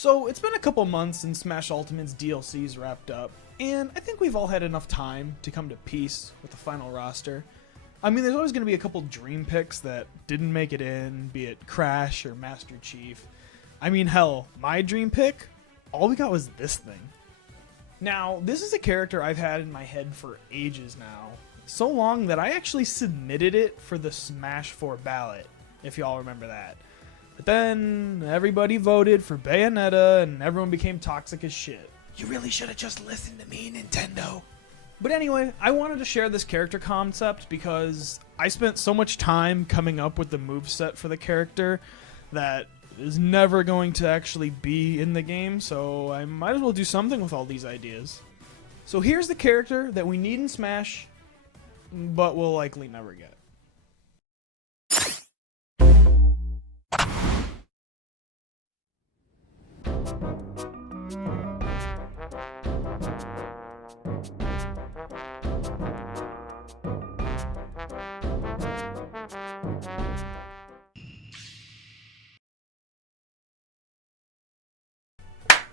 So it's been a couple months since Smash Ultimate's DLCs wrapped up, and I think we've all had enough time to come to peace with the final roster. I mean, there's always going to be a couple dream picks that didn't make it in, be it Crash or Master Chief. I mean, hell, my dream pick, all we got was this thing. Now, this is a character I've had in my head for ages now. So long that I actually submitted it for the Smash 4 ballot, if y'all remember that. But then everybody voted for Bayonetta and everyone became toxic as shit. You really should have just listened to me, Nintendo. But anyway, I wanted to share this character concept because I spent so much time coming up with the moveset for the character that is never going to actually be in the game, so I might as well do something with all these ideas. So here's the character that we need in Smash, but will likely never get.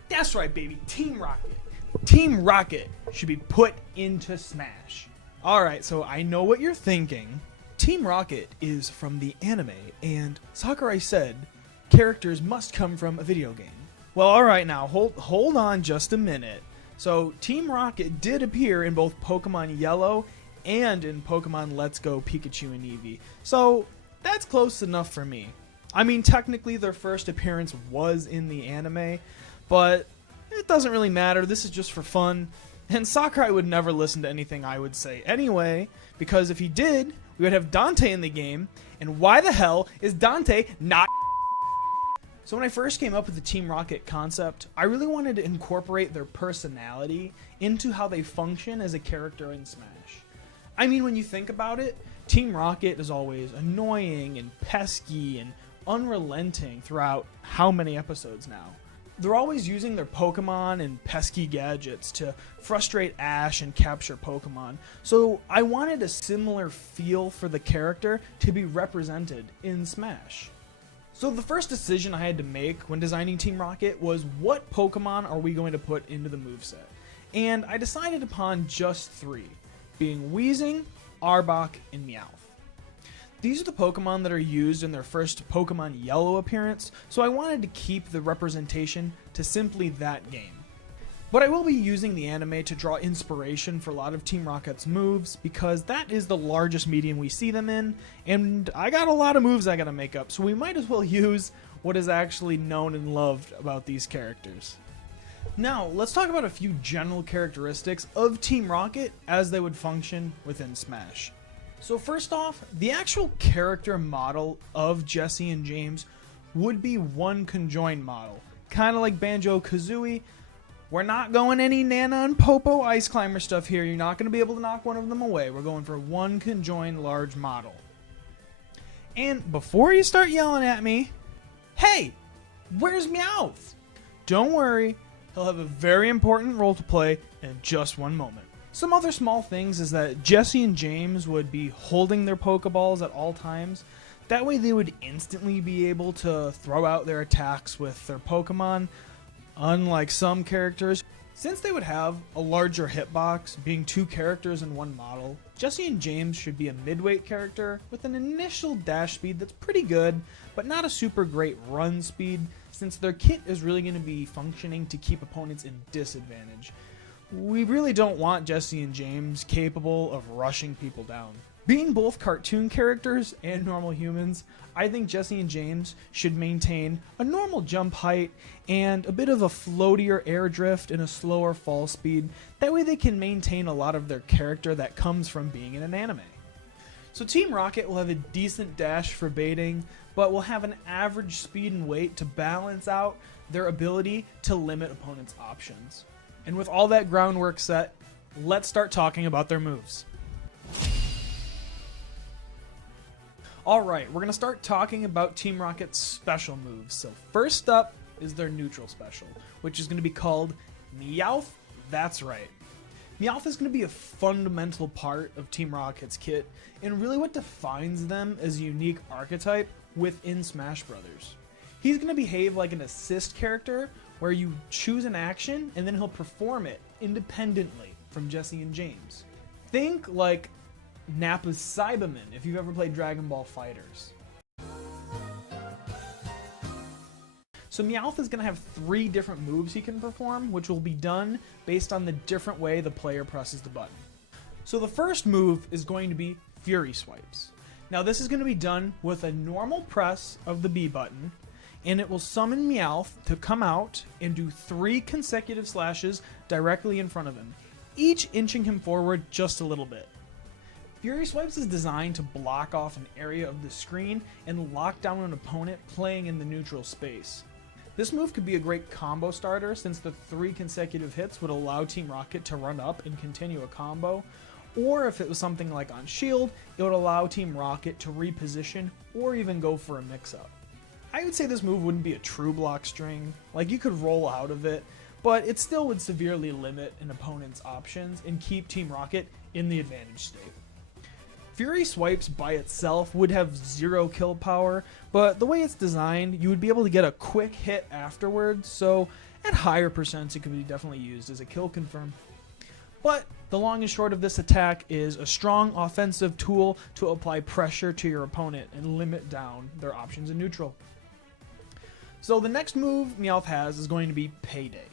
That's right, baby. Team Rocket. Team Rocket should be put into Smash. Alright, so I know what you're thinking. Team Rocket is from the anime, and Sakurai said characters must come from a video game. Well, alright now, hold on just a minute. So, Team Rocket did appear in both Pokemon Yellow and in Pokemon Let's Go Pikachu and Eevee. So, that's close enough for me. I mean, technically their first appearance was in the anime, but it doesn't really matter. This is just for fun. And Sakurai would never listen to anything I would say anyway, because if he did, we would have Dante in the game, and why the hell is Dante not? So when I first came up with the Team Rocket concept, I really wanted to incorporate their personality into how they function as a character in Smash. I mean, when you think about it, Team Rocket is always annoying and pesky and unrelenting throughout how many episodes now. They're always using their Pokemon and pesky gadgets to frustrate Ash and capture Pokemon, so I wanted a similar feel for the character to be represented in Smash. So the first decision I had to make when designing Team Rocket was what Pokemon are we going to put into the moveset? And I decided upon just 3, being Weezing, Arbok, and Meowth. These are the Pokemon that are used in their first Pokemon Yellow appearance, so I wanted to keep the representation to simply that game. But I will be using the anime to draw inspiration for a lot of Team Rocket's moves, because that is the largest medium we see them in, and I got a lot of moves I gotta make up, so we might as well use what is actually known and loved about these characters. Now, let's talk about a few general characteristics of Team Rocket as they would function within Smash. So first off, the actual character model of Jessie and James would be one conjoined model. Kind of like Banjo-Kazooie. We're not going any Nana and Popo Ice Climber stuff here. You're not going to be able to knock one of them away. We're going for one conjoined large model. And before you start yelling at me, hey, where's Meowth? Don't worry, he'll have a very important role to play in just one moment. Some other small things is that Jessie and James would be holding their Pokeballs at all times. That way they would instantly be able to throw out their attacks with their Pokemon, unlike some characters. Since they would have a larger hitbox, being 2 characters in one model, Jessie and James should be a midweight character with an initial dash speed that's pretty good, but not a super great run speed, since their kit is really going to be functioning to keep opponents in disadvantage. We really don't want Jessie and James capable of rushing people down. Being both cartoon characters and normal humans, I think Jessie and James should maintain a normal jump height and a bit of a floatier air drift and a slower fall speed. That way they can maintain a lot of their character that comes from being in an anime. So Team Rocket will have a decent dash for baiting, but will have an average speed and weight to balance out their ability to limit opponents' options. And with all that groundwork set, let's start talking about their moves. Alright, we're going to start talking about Team Rocket's special moves. So first up is their neutral special, which is going to be called Meowth. That's right. Meowth is going to be a fundamental part of Team Rocket's kit, and really what defines them as a unique archetype within Smash Bros. He's going to behave like an assist character, where you choose an action and then he'll perform it independently from Jesse and James. Think like Nappa's Cyberman if you've ever played Dragon Ball FighterZ. So Meowth is going to have 3 different moves he can perform, which will be done based on the different way the player presses the button. So the first move is going to be Fury Swipes. Now this is going to be done with a normal press of the B button, and it will summon Meowth to come out and do 3 consecutive slashes directly in front of him, each inching him forward just a little bit. Fury Swipes is designed to block off an area of the screen and lock down an opponent playing in the neutral space. This move could be a great combo starter since the 3 consecutive hits would allow Team Rocket to run up and continue a combo, or if it was something like on shield, it would allow Team Rocket to reposition or even go for a mix-up. I would say this move wouldn't be a true block string, like you could roll out of it, but it still would severely limit an opponent's options and keep Team Rocket in the advantage state. Fury Swipes by itself would have 0 kill power, but the way it's designed, you would be able to get a quick hit afterwards, so at higher percents it could be definitely used as a kill confirm. But the long and short of this attack is a strong offensive tool to apply pressure to your opponent and limit down their options in neutral. So the next move Meowth has is going to be Payday.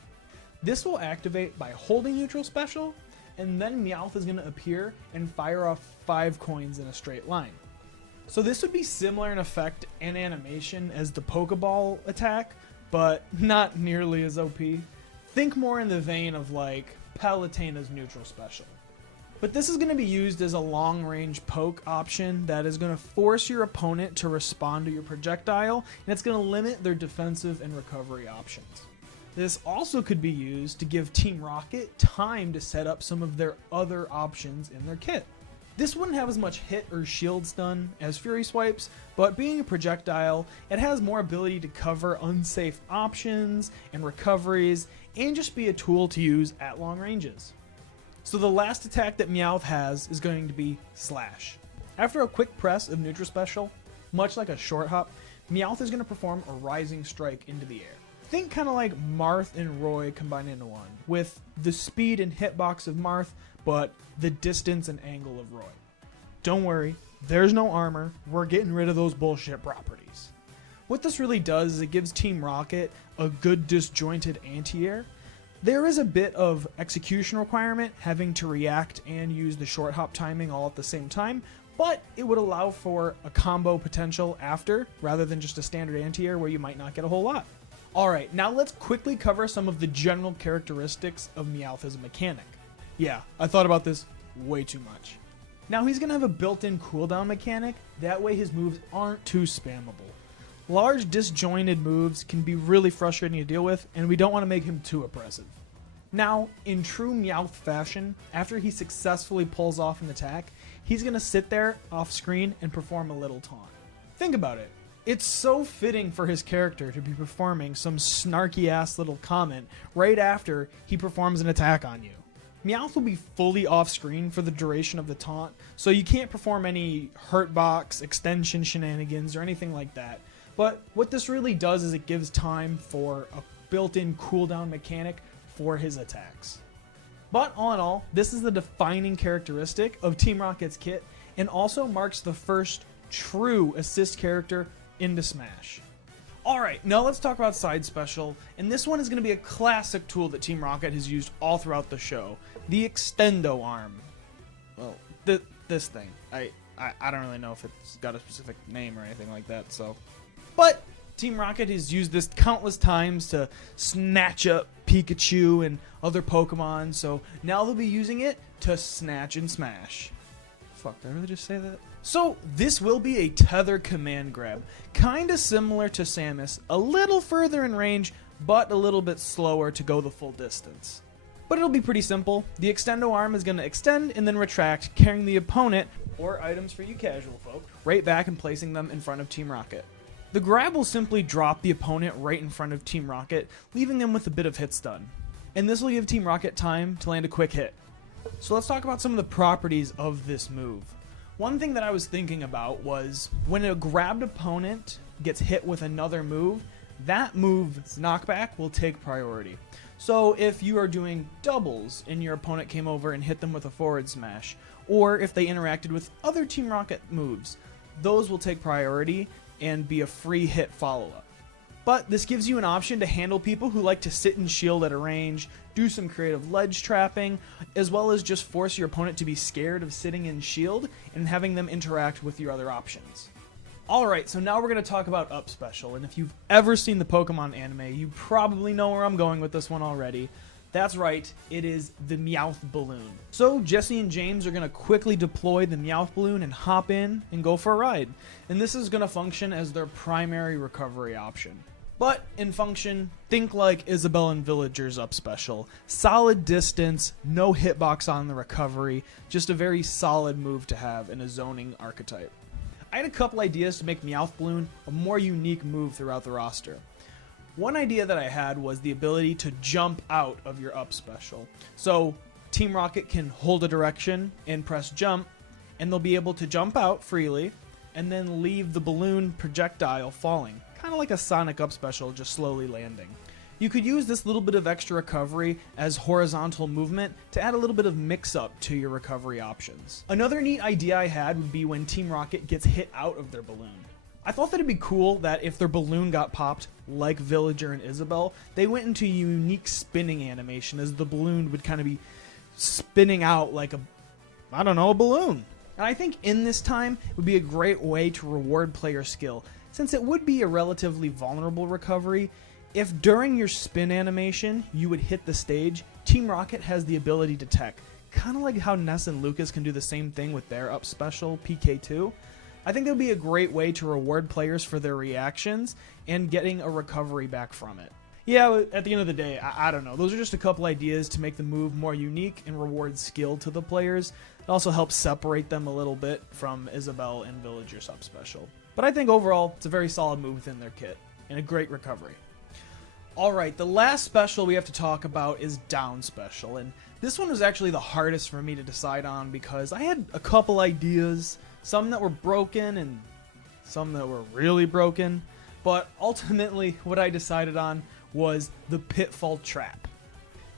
This will activate by holding neutral special, and then Meowth is going to appear and fire off 5 coins in a straight line. So this would be similar in effect and animation as the Pokeball attack, but not nearly as OP. Think more in the vein of like Palutena's neutral special. But this is going to be used as a long-range poke option that is going to force your opponent to respond to your projectile, and it's going to limit their defensive and recovery options. This also could be used to give Team Rocket time to set up some of their other options in their kit. This wouldn't have as much hit or shield stun as Fury Swipes, but being a projectile, it has more ability to cover unsafe options and recoveries, and just be a tool to use at long ranges. So the last attack that Meowth has is going to be Slash. After a quick press of neutral special, much like a short hop, Meowth is going to perform a rising strike into the air. Think kind of like Marth and Roy combined into one, with the speed and hitbox of Marth, but the distance and angle of Roy. Don't worry, there's no armor, we're getting rid of those bullshit properties. What this really does is it gives Team Rocket a good disjointed anti-air. There is a bit of execution requirement, having to react and use the short hop timing all at the same time, but it would allow for a combo potential after, rather than just a standard anti-air where you might not get a whole lot. Alright, now let's quickly cover some of the general characteristics of Meowth as a mechanic. Yeah, I thought about this way too much. Now he's going to have a built-in cooldown mechanic, that way his moves aren't too spammable. Large disjointed moves can be really frustrating to deal with, and we don't want to make him too oppressive. Now, in true Meowth fashion, after he successfully pulls off an attack, he's going to sit there off screen and perform a little taunt. Think about it. It's so fitting for his character to be performing some snarky ass little comment right after he performs an attack on you. Meowth will be fully off screen for the duration of the taunt, so you can't perform any hurt box, extension shenanigans, or anything like that. But what this really does is it gives time for a built-in cooldown mechanic for his attacks. But all in all, this is the defining characteristic of Team Rocket's kit, and also marks the first true assist character into Smash. Alright, now let's talk about Side Special, and this one is going to be a classic tool that Team Rocket has used all throughout the show, the Extendo Arm. Well, this thing. I don't really know if it's got a specific name or anything like that, so... But Team Rocket has used this countless times to snatch up Pikachu and other Pokemon, so now they'll be using it to snatch and smash. Fuck, did I really just say that? So this will be a tether command grab, kinda similar to Samus, a little further in range, but a little bit slower to go the full distance. But it'll be pretty simple. The Extendo Arm is going to extend and then retract, carrying the opponent, or items for you casual folk, right back and placing them in front of Team Rocket. The grab will simply drop the opponent right in front of Team Rocket, leaving them with a bit of hit stun. And this will give Team Rocket time to land a quick hit. So let's talk about some of the properties of this move. One thing that I was thinking about was when a grabbed opponent gets hit with another move, that move's knockback will take priority. So if you are doing doubles and your opponent came over and hit them with a forward smash, or if they interacted with other Team Rocket moves, those will take priority and be a free hit follow-up. But this gives you an option to handle people who like to sit and shield at a range, do some creative ledge trapping, as well as just force your opponent to be scared of sitting in shield and having them interact with your other options. Alright, so now we're going to talk about Up Special, and if you've ever seen the Pokemon anime, you probably know where I'm going with this one already. That's right, it is the Meowth balloon. So Jesse and James are going to quickly deploy the Meowth balloon and hop in and go for a ride. And this is going to function as their primary recovery option. But in function, think like Isabelle and Villager's Up Special. Solid distance, no hitbox on the recovery, just a very solid move to have in a zoning archetype. I had a couple ideas to make Meowth Balloon a more unique move throughout the roster. One idea that I had was the ability to jump out of your Up Special. So Team Rocket can hold a direction and press jump, and they'll be able to jump out freely and then leave the balloon projectile falling. Kind of like a Sonic Up Special, just slowly landing. You could use this little bit of extra recovery as horizontal movement to add a little bit of mix-up to your recovery options. Another neat idea I had would be when Team Rocket gets hit out of their balloon. I thought that it'd be cool that if their balloon got popped, like Villager and Isabelle, they went into a unique spinning animation as the balloon would kind of be spinning out like a balloon. And I think in this time, it would be a great way to reward player skill, since it would be a relatively vulnerable recovery. If during your spin animation you would hit the stage, Team Rocket has the ability to tech, kind of like how Ness and Lucas can do the same thing with their Up Special PK2. I think that would be a great way to reward players for their reactions and getting a recovery back from it. Yeah, at the end of the day, I don't know. Those are just a couple ideas to make the move more unique and reward skill to the players. It also helps separate them a little bit from Isabelle and Villager's Up Special. But I think overall, it's a very solid move within their kit and a great recovery. Alright, the last special we have to talk about is Down Special, and this one was actually the hardest for me to decide on because I had a couple ideas, some that were broken and some that were really broken, but ultimately what I decided on was the Pitfall Trap.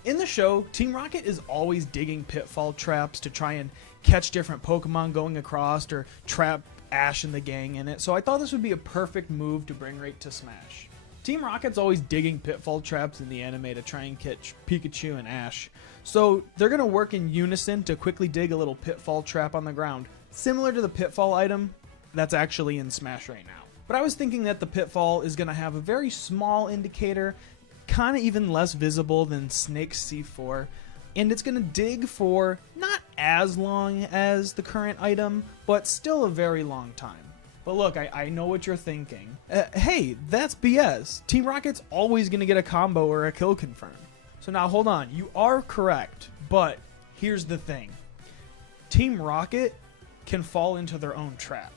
In the show, Team Rocket is always digging pitfall traps to try and catch different Pokemon going across or trap Ash and the gang in it, so I thought this would be a perfect move to bring right to Smash. Team Rocket's always digging pitfall traps in the anime to try and catch Pikachu and Ash, so they're going to work in unison to quickly dig a little pitfall trap on the ground, similar to the pitfall item that's actually in Smash right now. But I was thinking that the pitfall is going to have a very small indicator, kind of even less visible than Snake's C4, and it's going to dig for not as long as the current item, but still a very long time. But look, I know what you're thinking. Hey, that's BS. Team Rocket's always going to get a combo or a kill confirm. So now hold on, you are correct, but here's the thing. Team Rocket can fall into their own trap.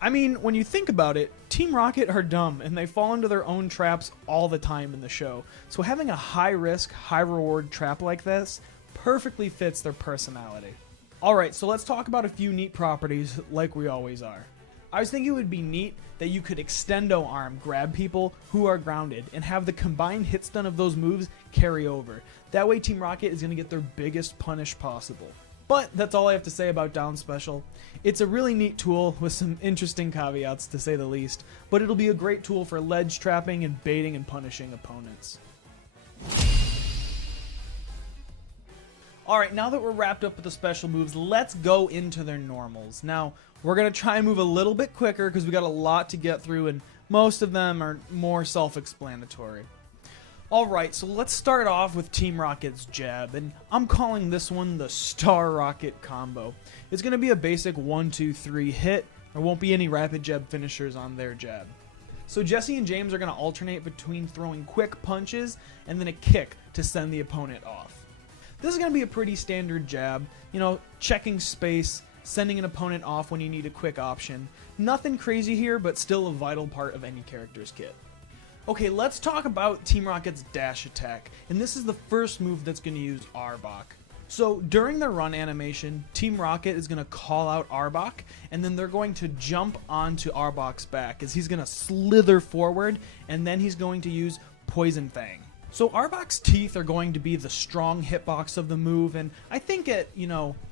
I mean, when you think about it, Team Rocket are dumb and they fall into their own traps all the time in the show. So having a high risk, high reward trap like this perfectly fits their personality. Alright, so let's talk about a few neat properties like we always are. I was thinking it would be neat that you could extendo arm grab people who are grounded and have the combined hit stun of those moves carry over. That way Team Rocket is going to get their biggest punish possible. But that's all I have to say about Down Special. It's a really neat tool with some interesting caveats to say the least, but it'll be a great tool for ledge trapping and baiting and punishing opponents. Alright, now that we're wrapped up with the special moves, let's go into their normals. Now, we're going to try and move a little bit quicker because we got a lot to get through and most of them are more self-explanatory. Alright, so let's start off with Team Rocket's jab, and I'm calling this one the Star Rocket combo. It's going to be a basic 1-2-3 hit. There won't be any rapid jab finishers on their jab. So Jesse and James are going to alternate between throwing quick punches and then a kick to send the opponent off. This is going to be a pretty standard jab, you know, checking space, sending an opponent off when you need a quick option. Nothing crazy here, but still a vital part of any character's kit. Okay, let's talk about Team Rocket's dash attack, and this is the first move that's going to use Arbok. So during the run animation, Team Rocket is going to call out Arbok, and then they're going to jump onto Arbok's back as he's going to slither forward, and then he's going to use Poison Fang. So Arbok's teeth are going to be the strong hitbox of the move, and I think at,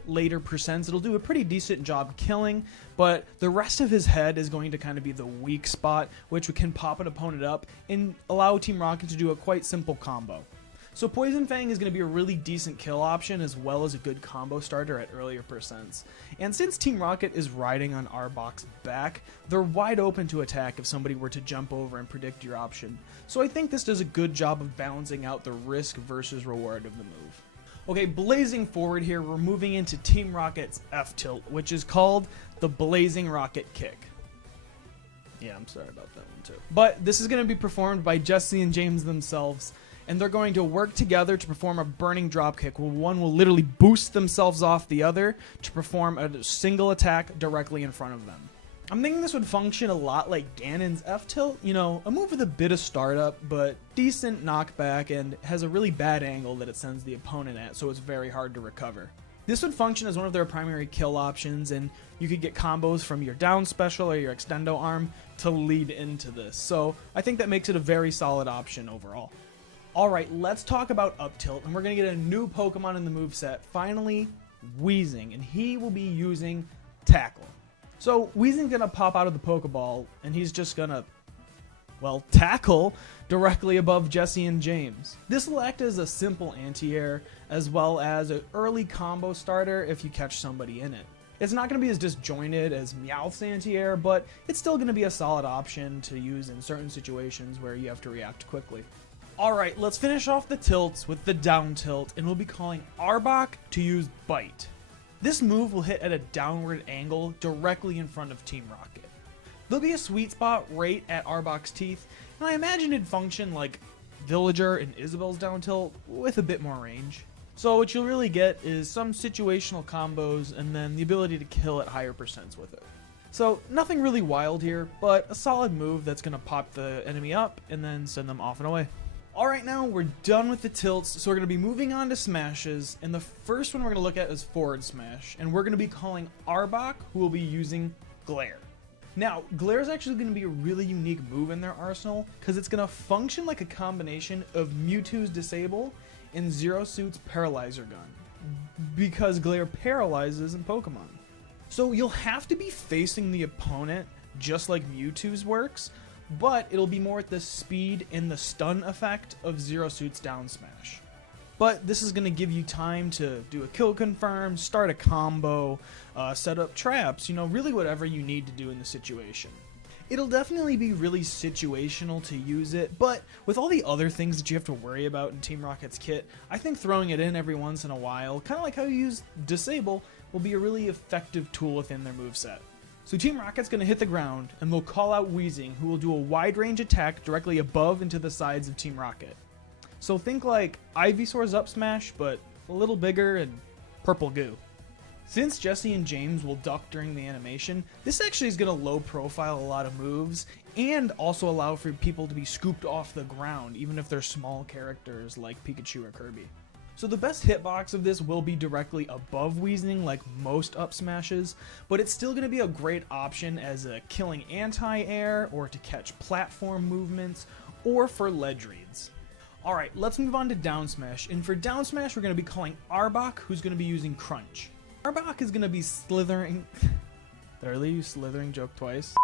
later percents it'll do a pretty decent job killing, but the rest of his head is going to kind of be the weak spot, which can pop an opponent up and allow Team Rocket to do a quite simple combo. So Poison Fang is going to be a really decent kill option as well as a good combo starter at earlier percents. And since Team Rocket is riding on Arbok's back, they're wide open to attack if somebody were to jump over and predict your option. So I think this does a good job of balancing out the risk versus reward of the move. Okay, blazing forward here, we're moving into Team Rocket's F-tilt, which is called the Blazing Rocket Kick. Yeah, I'm sorry about that one too. But this is going to be performed by Jesse and James themselves, and they're going to work together to perform a burning dropkick where one will literally boost themselves off the other to perform a single attack directly in front of them. I'm thinking this would function a lot like Ganon's F-tilt, a move with a bit of startup, but decent knockback and has a really bad angle that it sends the opponent at, so it's very hard to recover. This would function as one of their primary kill options, and you could get combos from your down special or your extendo arm to lead into this, so I think that makes it a very solid option overall. Alright, let's talk about up tilt, and we're going to get a new Pokemon in the moveset, finally, Weezing, and he will be using Tackle. So, Weezing's going to pop out of the Pokeball, and he's just going to, tackle directly above Jesse and James. This will act as a simple anti-air, as well as an early combo starter if you catch somebody in it. It's not going to be as disjointed as Meowth's anti-air, but it's still going to be a solid option to use in certain situations where you have to react quickly. Alright, let's finish off the tilts with the down tilt, and we'll be calling Arbok to use Bite. This move will hit at a downward angle directly in front of Team Rocket. There'll be a sweet spot right at Arbok's teeth, and I imagine it'd function like Villager and Isabel's down tilt with a bit more range. So what you'll really get is some situational combos and then the ability to kill at higher percents with it. So nothing really wild here, but a solid move that's going to pop the enemy up and then send them off and away. Alright, now we're done with the tilts, so we're going to be moving on to smashes, and the first one we're going to look at is forward smash, and we're going to be calling Arbok, who will be using Glare. Now, Glare is actually going to be a really unique move in their arsenal, because it's going to function like a combination of Mewtwo's Disable and Zero Suit's Paralyzer Gun, because Glare paralyzes in Pokemon. So you'll have to be facing the opponent just like Mewtwo's works, but it'll be more at the speed and the stun effect of Zero Suit's down smash. But this is going to give you time to do a kill confirm, start a combo, set up traps, really whatever you need to do in the situation. It'll definitely be really situational to use it, but with all the other things that you have to worry about in Team Rocket's kit, I think throwing it in every once in a while, kind of like how you use Disable, will be a really effective tool within their moveset. So Team Rocket's going to hit the ground, and they'll call out Weezing, who will do a wide range attack directly above and to the sides of Team Rocket. So think like Ivysaur's up smash, but a little bigger and purple goo. Since Jesse and James will duck during the animation, this actually is going to low profile a lot of moves, and also allow for people to be scooped off the ground, even if they're small characters like Pikachu or Kirby. So the best hitbox of this will be directly above Weezing like most up smashes, but it's still going to be a great option as a killing anti-air, or to catch platform movements, or for ledge reads. Alright, let's move on to down smash, and for down smash we're going to be calling Arbok, who's going to be using Crunch. Arbok is going to be slithering... Did I really use slithering joke twice?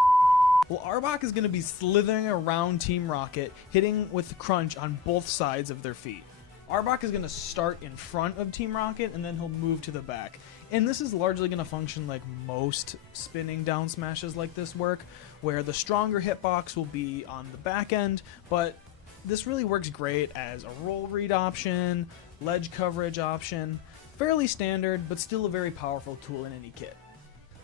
Well, Arbok is going to be slithering around Team Rocket, hitting with Crunch on both sides of their feet. Arbok is going to start in front of Team Rocket, and then he'll move to the back. And this is largely going to function like most spinning down smashes like this work, where the stronger hitbox will be on the back end, but this really works great as a roll read option, ledge coverage option. Fairly standard, but still a very powerful tool in any kit.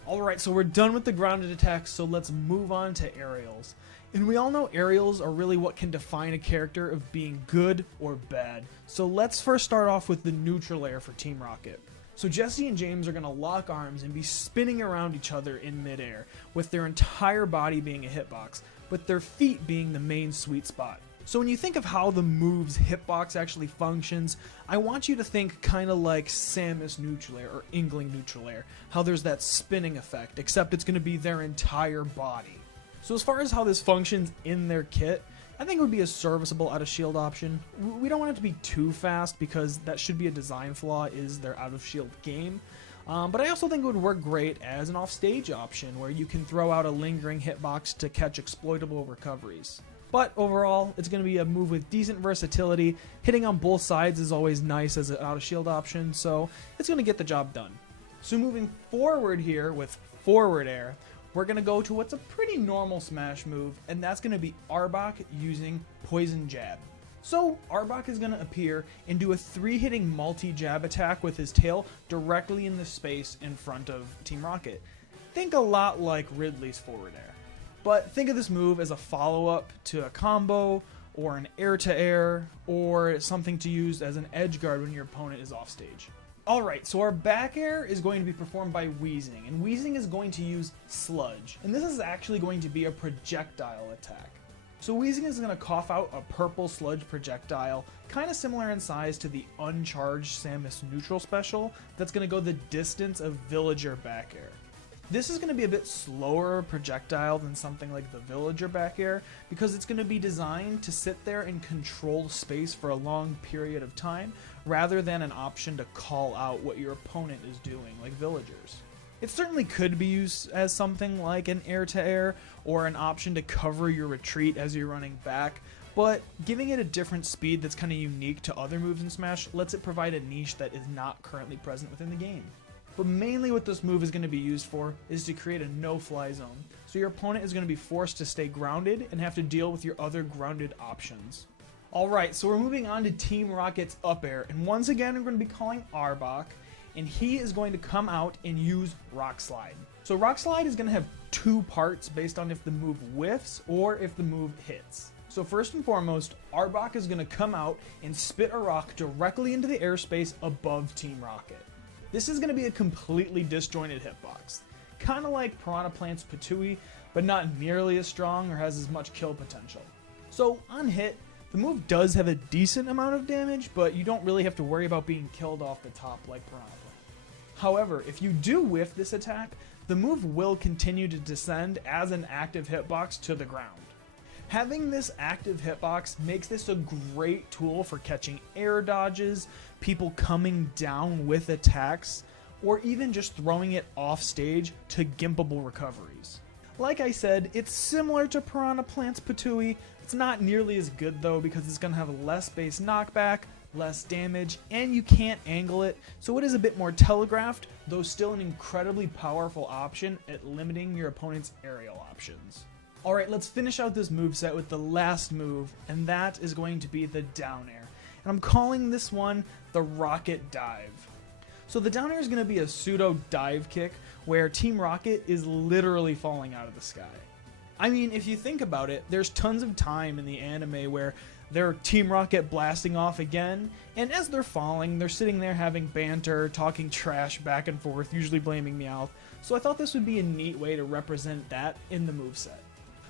Alright, so we're done with the grounded attacks, so let's move on to aerials. And we all know aerials are really what can define a character of being good or bad. So let's first start off with the neutral air for Team Rocket. So Jesse and James are going to lock arms and be spinning around each other in midair, with their entire body being a hitbox, but their feet being the main sweet spot. So when you think of how the move's hitbox actually functions, I want you to think kind of like Samus neutral air or Ingling neutral air, how there's that spinning effect, except it's going to be their entire body. So as far as how this functions in their kit, I think it would be a serviceable out of shield option. We don't want it to be too fast because that should be a design flaw, is their out of shield game. But I also think it would work great as an offstage option where you can throw out a lingering hitbox to catch exploitable recoveries. But overall, it's going to be a move with decent versatility. Hitting on both sides is always nice as an out of shield option, so it's going to get the job done. So moving forward here with forward air, we're going to go to what's a pretty normal Smash move, and that's going to be Arbok using Poison Jab. So Arbok is going to appear and do a 3-hitting multi-jab attack with his tail directly in the space in front of Team Rocket. Think a lot like Ridley's forward air. But think of this move as a follow-up to a combo, or an air-to-air, or something to use as an edge guard when your opponent is off stage. Alright, so our back air is going to be performed by Weezing, and Weezing is going to use Sludge, and this is actually going to be a projectile attack. So Weezing is going to cough out a purple sludge projectile, kind of similar in size to the uncharged Samus neutral special, that's going to go the distance of Villager back air. This is going to be a bit slower projectile than something like the Villager back air because it's going to be designed to sit there and control space for a long period of time rather than an option to call out what your opponent is doing like Villagers. It certainly could be used as something like an air-to-air or an option to cover your retreat as you're running back, but giving it a different speed that's kind of unique to other moves in Smash lets it provide a niche that is not currently present within the game. But mainly what this move is going to be used for is to create a no-fly zone, so your opponent is going to be forced to stay grounded and have to deal with your other grounded options. Alright, so we're moving on to Team Rocket's up air, and once again we're going to be calling Arbok, and he is going to come out and use Rock Slide. So Rock Slide is going to have two parts based on if the move whiffs or if the move hits. So first and foremost, Arbok is going to come out and spit a rock directly into the airspace above Team Rocket. This is going to be a completely disjointed hitbox, kind of like Piranha Plant's Patooey, but not nearly as strong or has as much kill potential. So on hit, the move does have a decent amount of damage, but you don't really have to worry about being killed off the top like Piranha Plant. However, if you do whiff this attack, the move will continue to descend as an active hitbox to the ground. Having this active hitbox makes this a great tool for catching air dodges, people coming down with attacks, or even just throwing it off stage to gimpable recoveries. Like I said, it's similar to Piranha Plant's Patooey. It's not nearly as good though because it's going to have less base knockback, less damage, and you can't angle it, so it is a bit more telegraphed, though still an incredibly powerful option at limiting your opponent's aerial options. Alright, let's finish out this moveset with the last move, and that is going to be the down air. And I'm calling this one the Rocket Dive. So the down air is going to be a pseudo dive kick where Team Rocket is literally falling out of the sky. I mean, if you think about it, there's tons of time in the anime where they're Team Rocket blasting off again, and as they're falling, they're sitting there having banter, talking trash back and forth, usually blaming Meowth. So I thought this would be a neat way to represent that in the moveset.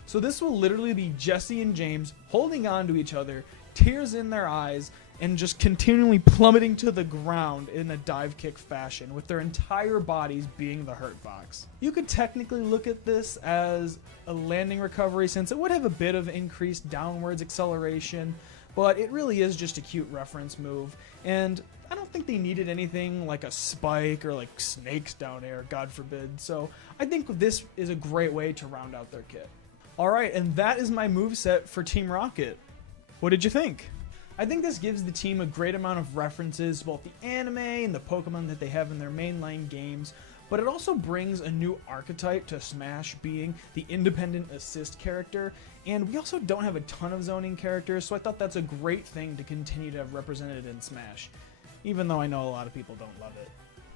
So this will literally be Jesse and James holding on to each other, tears in their eyes, and just continually plummeting to the ground in a dive kick fashion, with their entire bodies being the hurt box. You could technically look at this as a landing recovery since it would have a bit of increased downwards acceleration, but it really is just a cute reference move, and I don't think they needed anything like a spike or like snakes down air, God forbid, so I think this is a great way to round out their kit. Alright, and that is my moveset for Team Rocket. What did you think? I think this gives the team a great amount of references to both the anime and the Pokemon that they have in their mainline games, but it also brings a new archetype to Smash, being the independent assist character, and we also don't have a ton of zoning characters, so I thought that's a great thing to continue to have represented in Smash, even though I know a lot of people don't love it.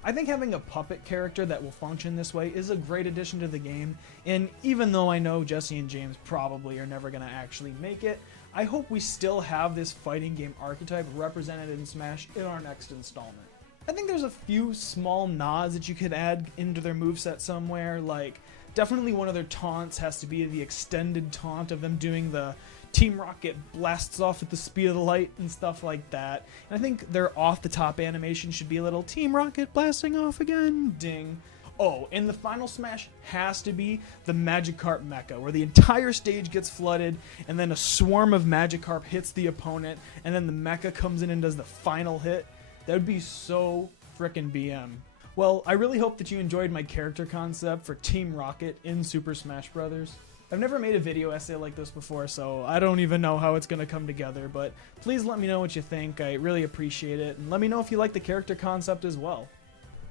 I think having a puppet character that will function this way is a great addition to the game, and even though I know Jesse and James probably are never going to actually make it, I hope we still have this fighting game archetype represented in Smash in our next installment. I think there's a few small nods that you could add into their moveset somewhere, like definitely one of their taunts has to be the extended taunt of them doing the Team Rocket blasts off at the speed of the light and stuff like that. And I think their off-the-top animation should be a little Team Rocket blasting off again, ding. Oh, and the final smash has to be the Magikarp Mecha, where the entire stage gets flooded, and then a swarm of Magikarp hits the opponent, and then the Mecha comes in and does the final hit. That would be so frickin' BM. Well, I really hope that you enjoyed my character concept for Team Rocket in Super Smash Bros. I've never made a video essay like this before, so I don't even know how it's going to come together, but please let me know what you think. I really appreciate it, and let me know if you like the character concept as well.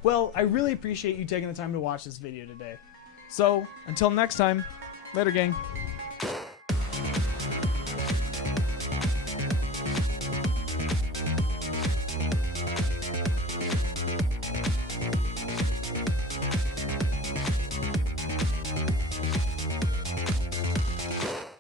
Well, I really appreciate you taking the time to watch this video today. So, until next time, later gang.